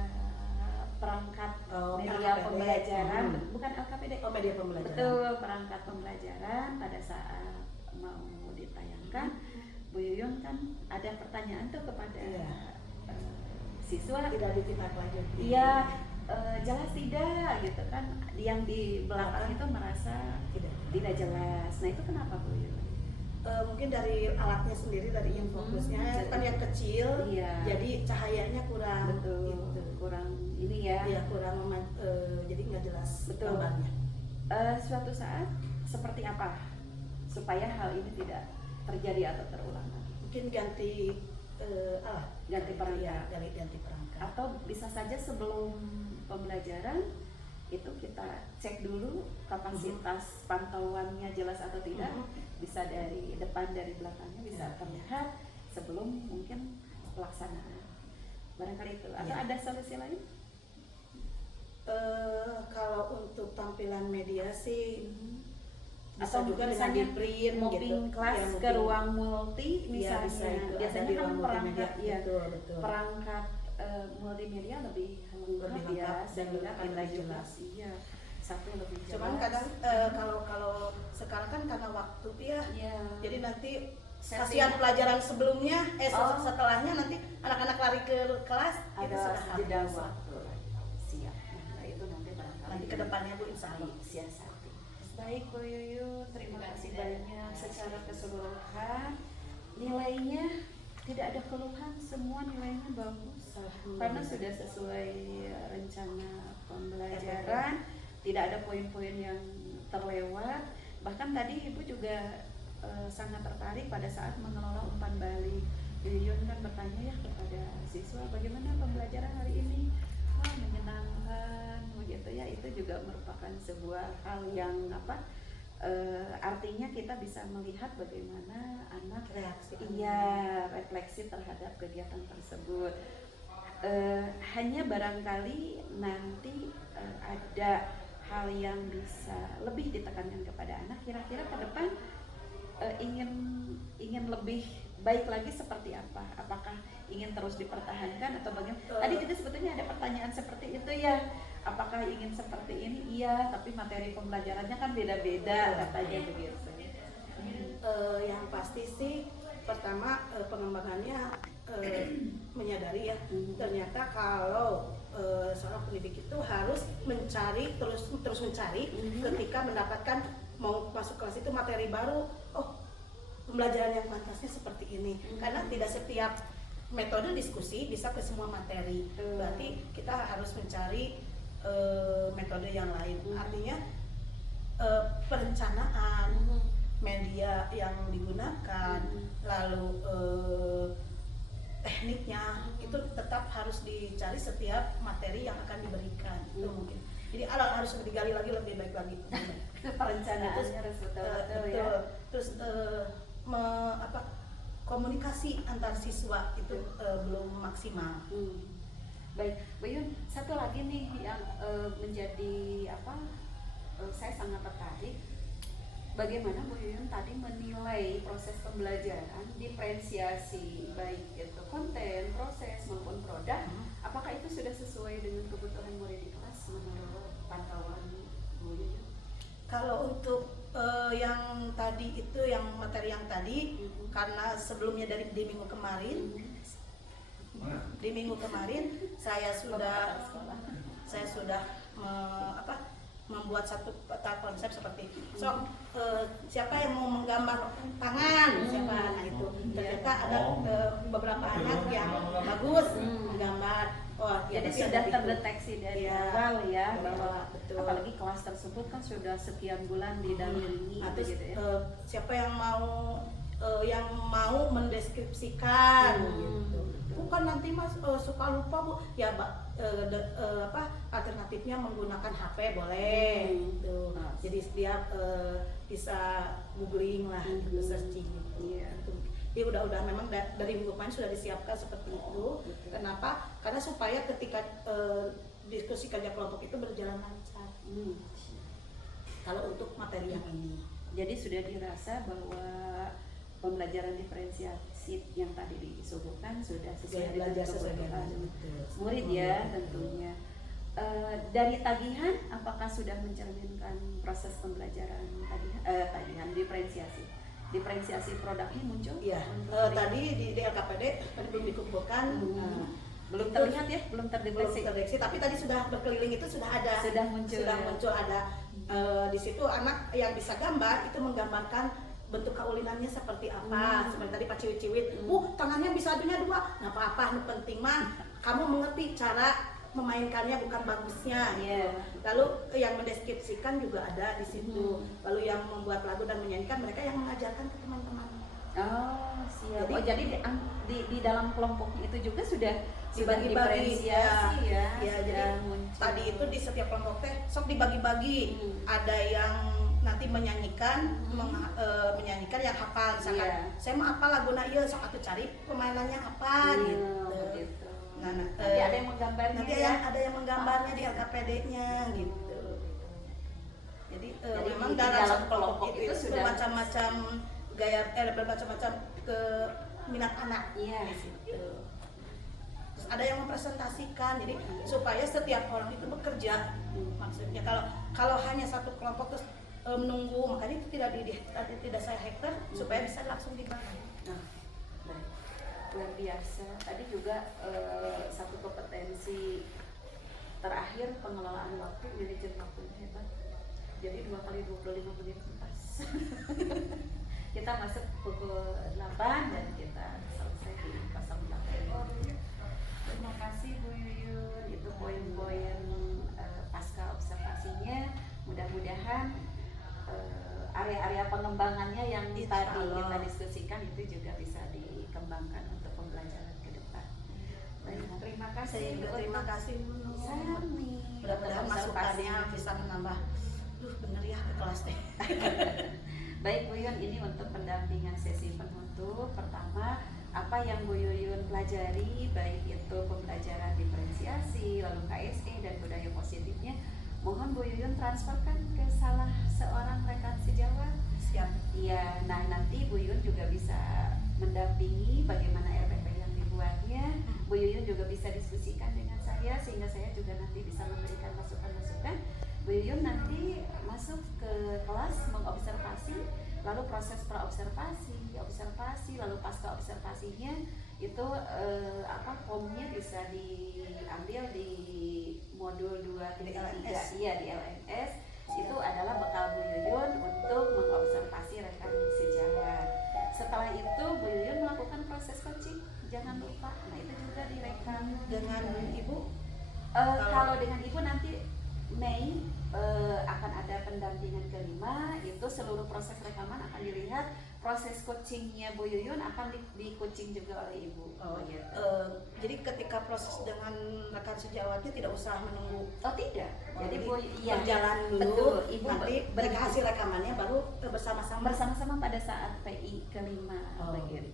perangkat media LKPD. pembelajaran, bukan LKPD. Oh, media pembelajaran. Betul, perangkat pembelajaran pada saat mau ditayangkan. Bu Yuyun kan ada pertanyaan tuh kepada siswa, Tidak ditindaklanjuti. iya jelas tidak gitu kan, yang di belakang itu merasa tidak jelas. Nah itu kenapa Bu Yuyun? Mungkin dari alatnya sendiri, dari infocusnya kan yang kecil, Iya. jadi cahayanya kurang. Betul, Gitu. kurang ini ya. Iya, kurang jadi nggak jelas Betul. gambarnya. Suatu saat seperti apa supaya hal ini tidak terjadi atau terulang lagi? Mungkin ganti alat, Ganti perangkat. Iya, ganti perangkat. Atau bisa saja sebelum pembelajaran itu kita cek dulu kapasitas pantauannya jelas atau tidak. Bisa dari depan, dari belakangnya bisa terlihat sebelum mungkin pelaksanaan. Barangkali itu. Atau Ya. ada solusi lain? Kalau untuk tampilan media sih bisa Atau juga dengan misalnya di print moving gitu. class Ya, ke mungkin. ruang multi Iya, misalnya. bisa itu, ada Biasanya di kan ruang perangkat multimedia. Betul. perangkat multimedia lebih lengkap Lebih ya, lengkap dan sehingga lebih kita juga jelas. iya satu lebih jelas. Cuman kadang kalau sekarang kan karena waktu ya, Iya. jadi nanti Setting. kasihan pelajaran sebelumnya, Oh. setelahnya nanti anak-anak lari ke kelas itu ada sudah jeda habis. waktu. Siap. Nah itu nanti barangkali Nanti ke depannya Bu, insya Allah. disiasati. Baik Bu Yuyu, terima kasih banyak. Secara keseluruhan nilainya tidak ada keluhan, semua nilainya bagus karena sudah sesuai rencana pembelajaran, tidak ada poin-poin yang terlewat. Bahkan tadi Ibu juga sangat tertarik pada saat mengelola umpan balik. Yuyun kan bertanya ya kepada siswa, bagaimana pembelajaran hari ini? Wah, menyenangkan begitu ya. Itu juga merupakan sebuah hal yang artinya kita bisa melihat bagaimana anak refleksi terhadap kegiatan tersebut. Hanya barangkali nanti ada hal yang bisa lebih ditekankan kepada anak, kira-kira ke depan ingin lebih baik lagi seperti apa? Apakah ingin terus dipertahankan atau bagaimana? Tadi kita sebetulnya ada pertanyaan seperti itu ya. Apakah ingin seperti ini? Iya, tapi materi pembelajarannya kan beda-beda katanya begitu. Yang pasti sih pertama pengembangannya menyadari ya, ternyata kalau seorang pendidik itu harus mencari terus mencari ketika mendapatkan mau masuk kelas itu materi baru, pembelajaran yang pantasnya seperti ini, karena tidak setiap metode diskusi bisa ke semua materi. Berarti kita harus mencari metode yang lain. Artinya perencanaan media yang digunakan, lalu tekniknya itu tetap harus dicari setiap materi yang akan diberikan. Itu mungkin. Jadi harus digali lagi lebih baik lagi. Perencanaannya harus betul-betul ya. Terus komunikasi antar siswa itu belum maksimal. Baik, Bu Yun, satu lagi nih yang menjadi saya sangat tertarik. Bagaimana Bu Yun tadi menilai proses pembelajaran, diferensiasi baik itu konten, proses maupun produk, apakah itu sudah sesuai dengan kebutuhan murid di kelas menurut pantauan Bu Yun? Kalau untuk yang tadi itu, yang materi yang tadi, karena sebelumnya di minggu kemarin, saya sudah membuat satu peta konsep seperti siapa yang mau menggambar tangan, siapa, nah itu ternyata ada beberapa anak yang bagus menggambar. Oh, Jadi berarti sudah ada itu. terdeteksi dari Iya, awal ya dari bahwa awal, betul. apalagi kelas tersebut kan sudah sekian bulan didampingi Nah, terus gitu ya. siapa yang mau mendeskripsikan gitu. Bukan nanti Mas suka lupa Bu. Ya alternatifnya menggunakan HP boleh gitu. Nah. Jadi dia bisa googling lah gitu, searching gitu. Iya. Jadi udah memang dari minggu kemarin sudah disiapkan seperti itu. Kenapa? Karena supaya ketika diskusi kerja kelompok itu berjalan lancar. Kalau untuk materi yang ini. Jadi sudah dirasa bahwa pembelajaran diferensiasi yang tadi disuguhkan sudah sesuai dengan Belajar sesuai kebutuhan dengan murid ya tentunya. Dari tagihan, apakah sudah mencerminkan proses pembelajaran tagihan diferensiasi produknya muncul? Iya, tadi di LKPD tadi belum dikumpulkan, Belum terlihat ya, belum belum terdeteksi. terdeteksi, tapi tadi sudah berkeliling itu sudah ada, Sudah muncul ya. ada di situ anak yang bisa gambar itu menggambarkan bentuk kaulinannya seperti apa, seperti tadi Pak Ciwit-Ciwit, tangannya bisa adunya dua, nah apa-apa, yang penting mah kamu mengerti cara memainkannya bukan bagusnya. Iya. Lalu yang mendeskripsikan juga ada di situ. Lalu yang membuat lagu dan menyanyikan mereka yang mengajarkan ke teman-teman. Oh siap. Jadi- Di dalam kelompok itu juga sudah Dibagi-bagi, diferensiasi ya. Ya, sudah jadi muncul. tadi itu di setiap kelompok teh sok dibagi-bagi. Ada yang nanti menyanyikan, menyanyikan yang hafal. Misalkan Iya. saya mau apa laguna ieu sok aku cari pemainannya apa gitu. Gitu. Nah, Nanti ada yang menggambarnya nanti ya. ada yang menggambarnya di LKPD-nya gitu. Jadi, Jadi memang di dalam dalam satu kelompok kelompok itu itu sudah- bermacam-macam gaya, bermacam-macam ke minat anak. Iya. Di situ. Terus ada yang mempresentasikan, jadi supaya setiap orang itu bekerja. Maksudnya kalau hanya satu kelompok terus menunggu, makanya itu tidak saya hektar supaya bisa langsung dibangun. Nah, baik. Luar biasa. Tadi juga satu kompetensi terakhir pengelolaan waktu, manajer waktu hebat. Jadi 2 kali 25 menit pas. Kita masuk pukul 8 dan kita selesai di 08. Terima kasih Bu Yuyun. Itu poin-poin pasca observasinya. Mudah-mudahan area-area pengembangannya yang Insya tadi Allah. kita diskusikan itu juga bisa dikembangkan untuk pembelajaran ke depan. Baik, terima kasih. Saya juga terima kasih dulu. Sami. Mudah-mudahan masukannya bisa menambah. Bener ya ke kelas teh. Baik Bu Yuyun, ini untuk pendampingan sesi penutup. Pertama, apa yang Bu Yuyun pelajari, baik itu pembelajaran diferensiasi, lalu KSE dan budaya positifnya, mohon Bu Yuyun transferkan ke salah seorang rekan sejawat. Siap. Iya, nah nanti Bu Yuyun juga bisa mendampingi bagaimana RPP yang dibuatnya. Bu Yuyun juga bisa diskusikan dengan saya sehingga saya juga nanti bisa memberikan masukan-masukan. Bu Yuyun nanti masuk ke kelas mengobservasi, lalu proses praobservasi, observasi, lalu pasca observasinya itu formnya bisa diambil di modul 2.3, iya di LMS. Itu adalah bekal Bu Yuyun untuk mengobservasi rekan sejawat. Setelah itu Bu Yuyun melakukan proses coaching, jangan lupa. Nah itu juga direkam Dengan Ibu kalau dengan Ibu nanti Mei akan ada pendampingan kelima. Itu seluruh proses rekaman akan dilihat. Proses coachingnya Bu Yuyun akan di coaching juga oleh Ibu. jadi ketika proses dengan rekan sejawatnya tidak usah menunggu. Oh tidak. Jadi Bu berjalan dulu. Betul. Ibu Nanti mereka hasil rekamannya baru bersama-sama. pada saat PI kelima begitu.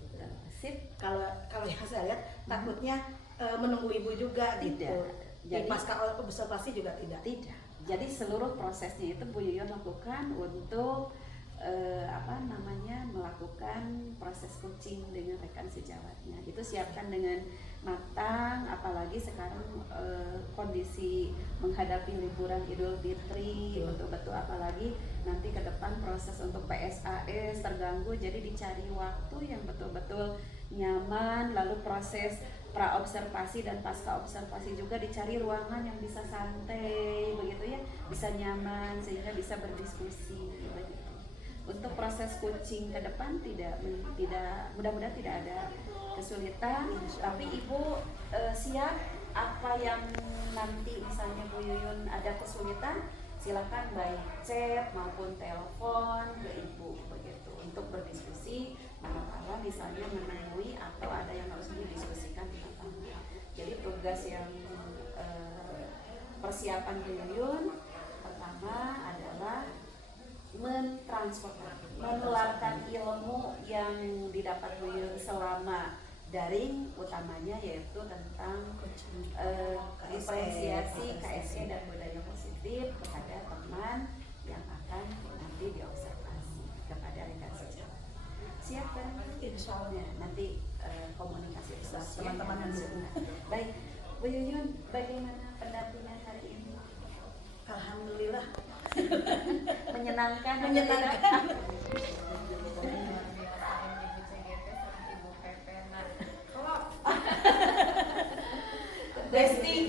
Sip. Kalau yang saya lihat takutnya menunggu Ibu juga gitu. Tidak. Jadi pasca observasi juga tidak. Tidak. Jadi seluruh prosesnya itu Bu Yuyun lakukan untuk melakukan proses coaching dengan rekan sejawatnya. Itu siapkan dengan matang, apalagi sekarang kondisi menghadapi liburan Idul Fitri, betul-betul apalagi nanti ke depan proses untuk PSAS terganggu, jadi dicari waktu yang betul-betul nyaman, lalu proses praobservasi dan pasca observasi juga dicari ruangan yang bisa santai begitu ya, bisa nyaman sehingga bisa berdiskusi begitu. proses coaching ke depan tidak mudah-mudahan tidak ada kesulitan, tapi Ibu siap apa yang nanti misalnya Bu Yuyun ada kesulitan, silakan baik chat maupun telepon ke Ibu begitu untuk berdiskusi manakala misalnya menemui atau ada yang harus didiskusikan di lapangan. Jadi tugas yang persiapan Bu Yuyun pertama adalah menularkan ilmu yang didapat Bu Yuyun selama daring, utamanya yaitu tentang diferensiasi KSE dan budaya positif kepada teman yang akan nanti diobservasi kepada rekan sejawat. Siap kan? Insya Allah. Nanti komunikasi bersama Teman-teman mendukung. Baik, Bu Yuyun, bagaimana pendampingan hari ini? Alhamdulillah. Menyenangkan. Menyenangkan. Besti.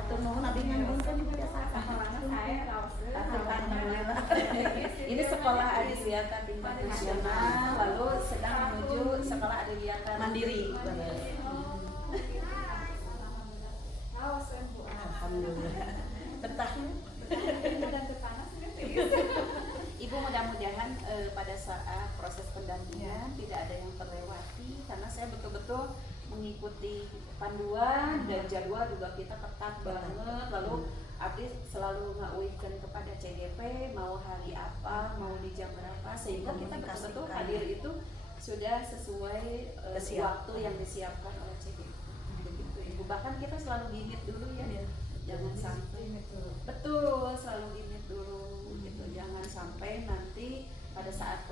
Atau mau nabi ngambungkan juga biasa alhamdulillah. Ini sekolah adiwiyata tingkat nasional, lalu sedang menuju sekolah adiwiyata mandiri. Alhamdulillah. Betah. Ibu mudah-mudahan pada saat proses pendampingan tidak ada yang terlewati karena saya betul-betul mengikuti panduan dan jadwal juga kita ketat banget. Lalu Abdi selalu ngauhkeun kepada CDP mau hari apa, mau di jam berapa sehingga kita betul-betul hadir itu sudah sesuai waktu yang disiapkan oleh CDP. Begitu Ibu. Bahkan kita selalu gimit dulu ya. Jangan sampai betul selalu gimit dulu gitu. Jangan sampai nanti pada saat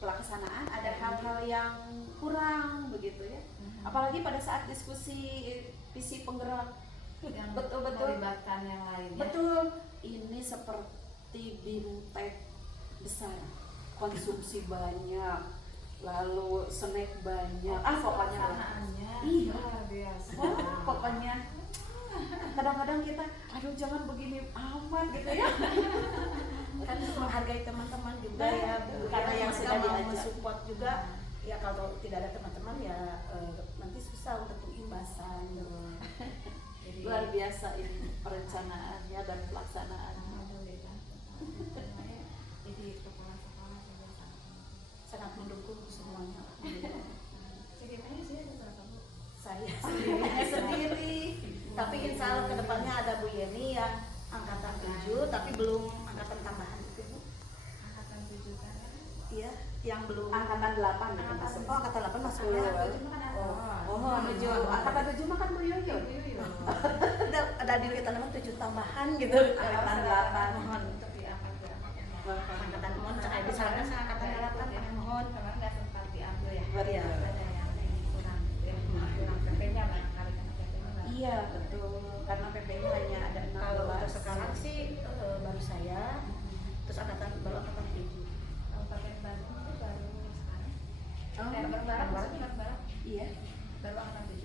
pelaksanaan ada hal-hal yang kurang begitu ya. Apalagi pada saat diskusi visi penggerak yang betul-betul melibatkan yang lainnya. betul ini seperti bimtek besar, konsumsi banyak, lalu snack banyak, pokoknya Pelaksanaannya iya luar biasa. pokoknya kadang-kadang kita aduh jangan begini amat gitu ya. Kan menghargai teman-teman juga ya, Bu. Karena yang Mereka sudah mau diajak. mensupport juga. Ya kalau tidak ada teman-teman ya nanti susah untuk pengimbasan. Jadi, Luar biasa ini perencanaannya dan pelaksanaannya. alhamdulillah. Semuanya jadi kepala sekolah juga Sangat mendukung semuanya. CDP-nya sih ada berapa, Bu? Saya sendiri. Tapi insya Allah kedepannya ada Bu Yeni yang angkatan 7 tapi belum angkatan tambahan itu Bu. Angkatan 7 kan? Iya, yang belum. Angkatan 8 itu masuk. Oh, angkatan 8 masuk. Angkatan 7 makan apa? Oh, menuju angkatan 7 makan Bu Yuyun. Ada di kita namanya 7 tambahan gitu. Angkatan 8. Mohon. Tapi angkatan Angkatan mohon saya di sana angkatan 8 mohon. karena nggak sempat diambil ya. Iya. Ada yang kurang PP-nya barangkali karena PP-nya nggak. Iya betul, karena PP-nya hanya ada 16. Kalau untuk sekarang sih baru saya, terus angkatan 7. Kabupaten Bandung itu baru sekarang. Oh, Baru baru. maksudnya baru Iya. baru angkatan 7.